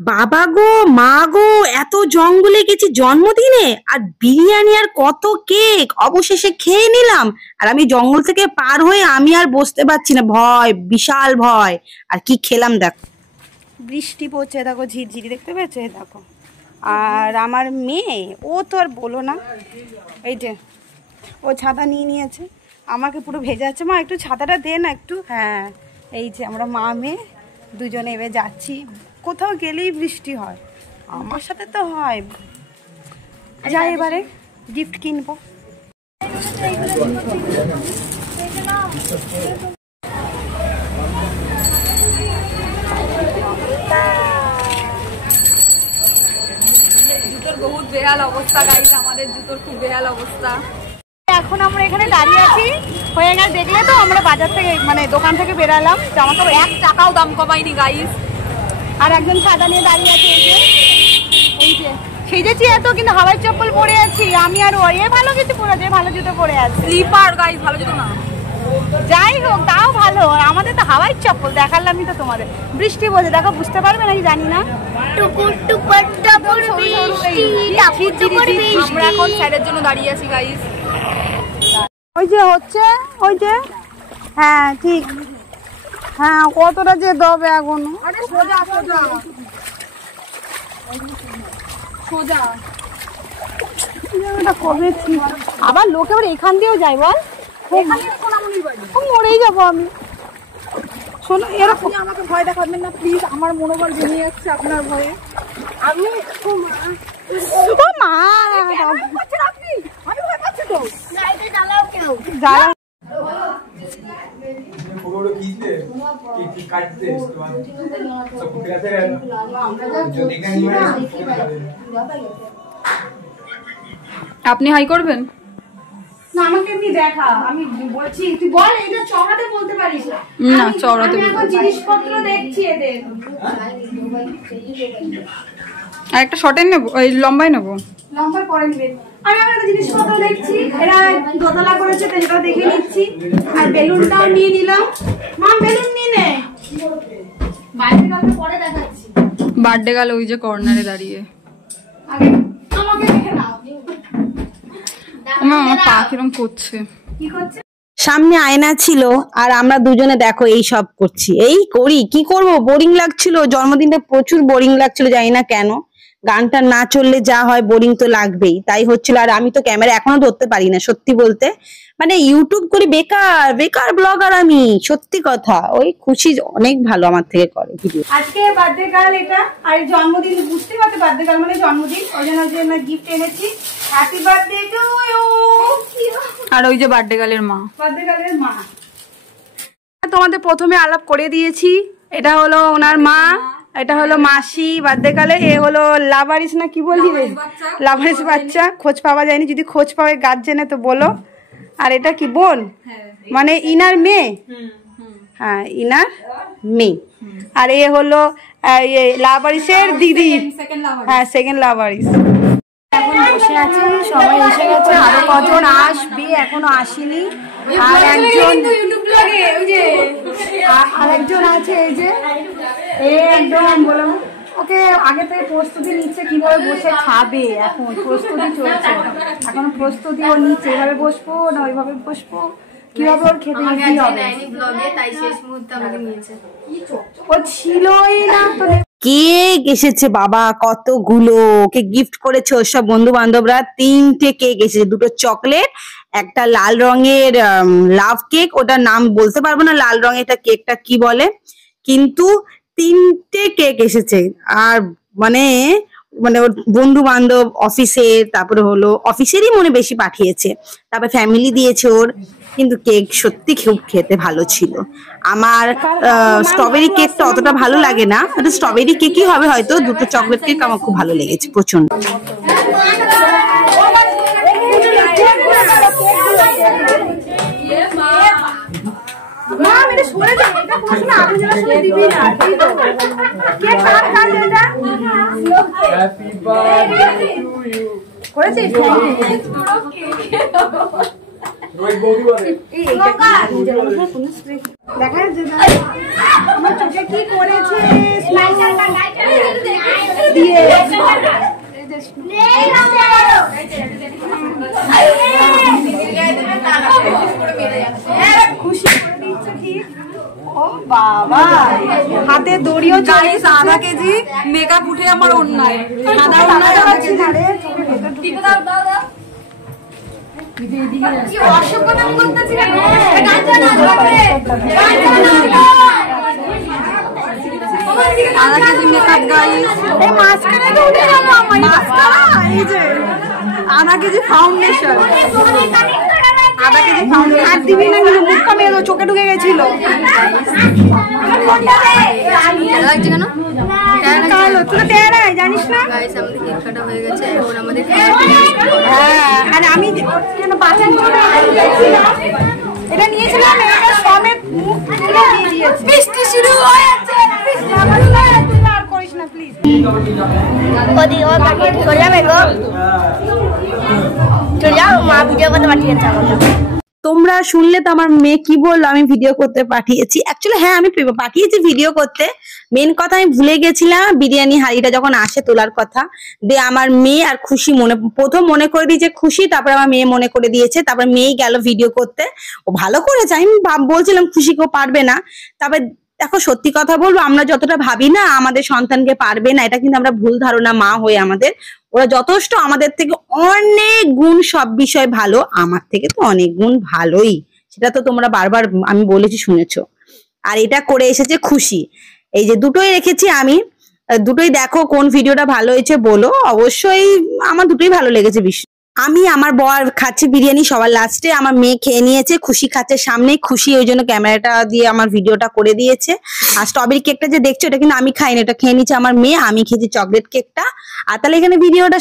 বাবা গো, মা গো, এত জঙ্গলে গেছি জন্মদিনে, আর বিরিয়ানি আর কত কেক, অবশেষে খেয়ে নিলাম। আর আমি জঙ্গল থেকে পার হয়ে আমি আর বসতে পারছি না, ভয়, বিশাল ভয়। আর কি খেলাম দেখো, বৃষ্টি পড়ছে দেখো, ঝিরঝিরি দেখতে পেয়েছো দেখো। আর আমার মেয়ে, ও তো আর বলো না, এই যে ও ছাতা নিয়ে নিয়েছে, আমাকে পুরো ভেজাচ্ছে। মা একটু ছাতাটা দে না একটু। হ্যাঁ, এই যে আমরা মা মেয়ে দুজনে এবার যাচ্ছি। কোথাও গেলেই বৃষ্টি হয়, আমার সাথে তো হয়। যাই এবারে গিফট কিনবো। জুতোর বহুত বেহাল অবস্থা গাইস, আমাদের জুতোর খুব বেহাল অবস্থা। এখন আমরা এখানে দাঁড়িয়ে আছি, হয়ে গেছে দেখলে তো, আমরা বাজার থেকে মানে দোকান থেকে বেরালাম, জামা কাপড় 1 টাকাও দাম কমায়নি গাইস। আর একজন সাদা নিয়ে দাঁড়িয়ে আছে, এই যে সেজেছি এত, কিন্তু হাওয়াই চপ্পল পরে আছি আমি। আর ওই ভালো কিছু পরেছে, ভালো জুতো পরে আছে, স্লিপার গাইস, ভালো জুতো না। যাই হোক তাও ভালো, আমাদের তো হাওয়াই চপ্পল দেখালামই তো তোমাদের। বৃষ্টি বলছে দেখো, বুঝতে পারবে নাকি জানি না। আমরা এখন স্যারের জন্য দাঁড়িয়ে আছি গাইস। ওই যে হচ্ছে, ওই যে, হ্যাঁ ঠিক, হ্যাঁ কতটা যে দবে এখনো। সোজা সোজা সোজা কবে ঠিক, আবার লোকে আবার এখান দিয়েও যায় বল, মরেই যাবো আমি। শোনো, এরকম আমাকে ভয় দেখাবেন না প্লিজ, আমার মনোবল ভেঙে যাচ্ছে আপনার ভয়ে। আমি মা যারা আপনি হাই করবেন না, আমাকে এমনি দেখা, আমি বলছি তুই বল, এটা চড়াতে বলতে পারিস না। না চড়াতে এখন জিনিসপত্র দেখছি এদের। আর একটা শর্টের নেবো, ওই লম্বাই নেবো, লম্বা পরে নেবেন। আমি আমার জিনিসপত্র দেখছি, এরা দোতলা করেছে তো সেটা দেখে নিচ্ছি। আর বেলুনটাও নিয়ে নিলাম। মা বেলুন নিয়ে নে, বাইরে গেলে পরে দেখাচ্ছি। বার্থডে গেল ওই যে কর্নারে দাঁড়িয়ে। আগে আমাকে দেখে নাও, আমার পা কিরম করছে। কি করছে? সামনে আয়না ছিল আর আমরা দুজনে দেখো এই সব করছি, এই করি কি করব, বোরিং লাগছিল। জন্মদিনটা প্রচুর বোরিং লাগছিল, জানি না কেন। গানটা না চললে যা হয়, বোরিং তো লাগবেই, তাই হচ্ছিল। আর আমি তো ক্যামেরা এখনো ধরতে পারি না, সত্যি বলতে। মানে ইউটিউব করি, বেকার বেকার ব্লগার আমি, সত্যি কথা। ওই খুশি অনেক ভালো আমার থেকে করে ভিডিও। আজকে বার্থডে গার্ল এটা, আর জন্মদিন বুঝতে পারছো, বার্থডে গার্ল মানে জন্মদিন, ওই জন্য গিফট এনেছি। Happy birthday to you. আর ওই যে বার্থডে গার্লের মা, বার্থডে গার্লের মা। তোমাদের প্রথমে আলাপ করে দিয়েছি, এটা হলো ওনার মা, এটা হলো মাসি বার্থডে গার্লে, এ হলো লাভারিস না কি বললি রে, লাভারিস বাচ্চা। খোঁজ পাওয়া যায়নি, যদি খোঁজ পাওয়া গার্জেনে তো বলো। আর এটা কি বোন, মানে ইনার মেয়ে, হ্যাঁ ইনার মেয়ে। আর এ হলো লাভারিসের দিদি, হ্যাঁ সেকেন্ড লাভারিস। এখন বসে আছি, সবাই এসে গেছে, আরো কজন আসবে এখনো আসেনি। আর একজন আছে, এই যে একদম বললাম ওকে, আগে থেকে প্রস্তুতি নিচ্ছে কিভাবে বসে খাবে, এখন প্রস্তুতি চলছে, এখন প্রস্তুতি ও নিচ্ছে, এভাবে বসবো না ওইভাবে বসবো, কিভাবে ওর খেতে ইজি হবে। ও ছিলই না তো। কেক এসেছে বাবা, কতগুলো ওকে গিফট করেছে ওর সব বন্ধু বান্ধবরা। 3টে কেক এসেছে, 2টো চকলেট, একটা লাল রঙের লাভ কেক, ওটার নাম বলতে পারবো না লাল রঙের এটা কেকটা কি বলে, কিন্তু 3টে কেক এসেছে। আর মানে মানে ওর বন্ধু বান্ধব অফিসের, তারপরে হলো অফিসেরই মনে বেশি পাঠিয়েছে, তারপরে ফ্যামিলি দিয়েছে ওর। কিন্তু কেক সত্যি খুব খেতে ভালো ছিল। আমার স্ট্রবেরি কেকটা অতটা ভালো লাগে না, ওটা স্ট্রবেরি কেকই হবে হয়তো। 2টো চকলেট কেক আমার খুব ভালো লেগেছে প্রচন্ড। দেখা যাচ্ছে আমার চোখে কি করেছে। দড়িও গাইস আধা কেজি মেকআপ উঠে আমার অন্যায় সাদা অন্যায় আধা কেজি আধা কেজি মেকআপ গাইস এই মাস্কারা তো উঠে গেল আমার মাস্কারা এই যে আধা কেজি ফাউন্ডেশন আধা কেজি ফাউন্ডেশন আর দিবি না কিন্তু মুখটা মেলো চোখে ঢুকে গেছিল লাগছে কেন কালো তুই তেরা জানিস না গাইস আমাদের কেক কাটা হয়ে গেছে এখন আমাদের হ্যাঁ আর আমি কেন বাঁচান এটা নিয়েছিলাম এটা সমেত মুখ তুলে দিয়ে দিয়েছি বৃষ্টি শুরু হয়েছে বৃষ্টি আর করিস না প্লিজ ওদি ও কাকে চলে যাবে গো চলে যাও মা ভিডিও করতে পাঠিয়েছে আমাকে তোমরা শুনলে তো আমার মেয়ে কি বললো আমি ভিডিও করতে পাঠিয়েছি অ্যাকচুয়ালি হ্যাঁ আমি পাঠিয়েছি ভিডিও করতে মেন কথা আমি ভুলে গেছিলাম বিরিয়ানি হাঁড়িটা যখন আসে তোলার কথা দিয়ে আমার মেয়ে আর খুশি প্রথম মনে করে দিয়েছে খুশি তারপর আমার মেয়ে মনে করে দিয়েছে তারপর মেয়েই গেল ভিডিও করতে ও ভালো করেছে আমি বলছিলাম খুশি কেউ পারবে না তারপর দেখো সত্যি কথা বলবো আমরা যতটা ভাবি না আমাদের সন্তানকে পারবে না এটা কিন্তু আমরা ভুল ধারণা মা হয়ে আমাদের ওরা যথেষ্ট আমাদের থেকে অনেক গুণ সব বিষয় ভালো আমার থেকে তো অনেক গুণ ভালোই সেটা তো তোমরা বারবার আমি বলেছি শুনেছো আর এটা করে এসেছে খুশি এই যে দুটোই রেখেছি আমি দুটোই দেখো কোন ভিডিওটা ভালো হয়েছে বলো অবশ্যই আমার দুটোই ভালো লেগেছে আমি আমার বর খাচ্ছি বিরিয়ানি সবার লাস্টে আমার মেয়ে খেয়ে নিয়েছে খুশি খাচ্ছে সামনে খুশি ওই জন্য ক্যামেরাটা দিয়ে আমার ভিডিওটা করে দিয়েছে আর স্ট্রবেরি কেকটা যে দেখছো এটা কিন্তু আমি খাইনি এটা খেয়ে নিচ্ছে আমার মেয়ে আমি খেয়েছি চকলেট কেকটা আর তাহলে এখানে ভিডিওটা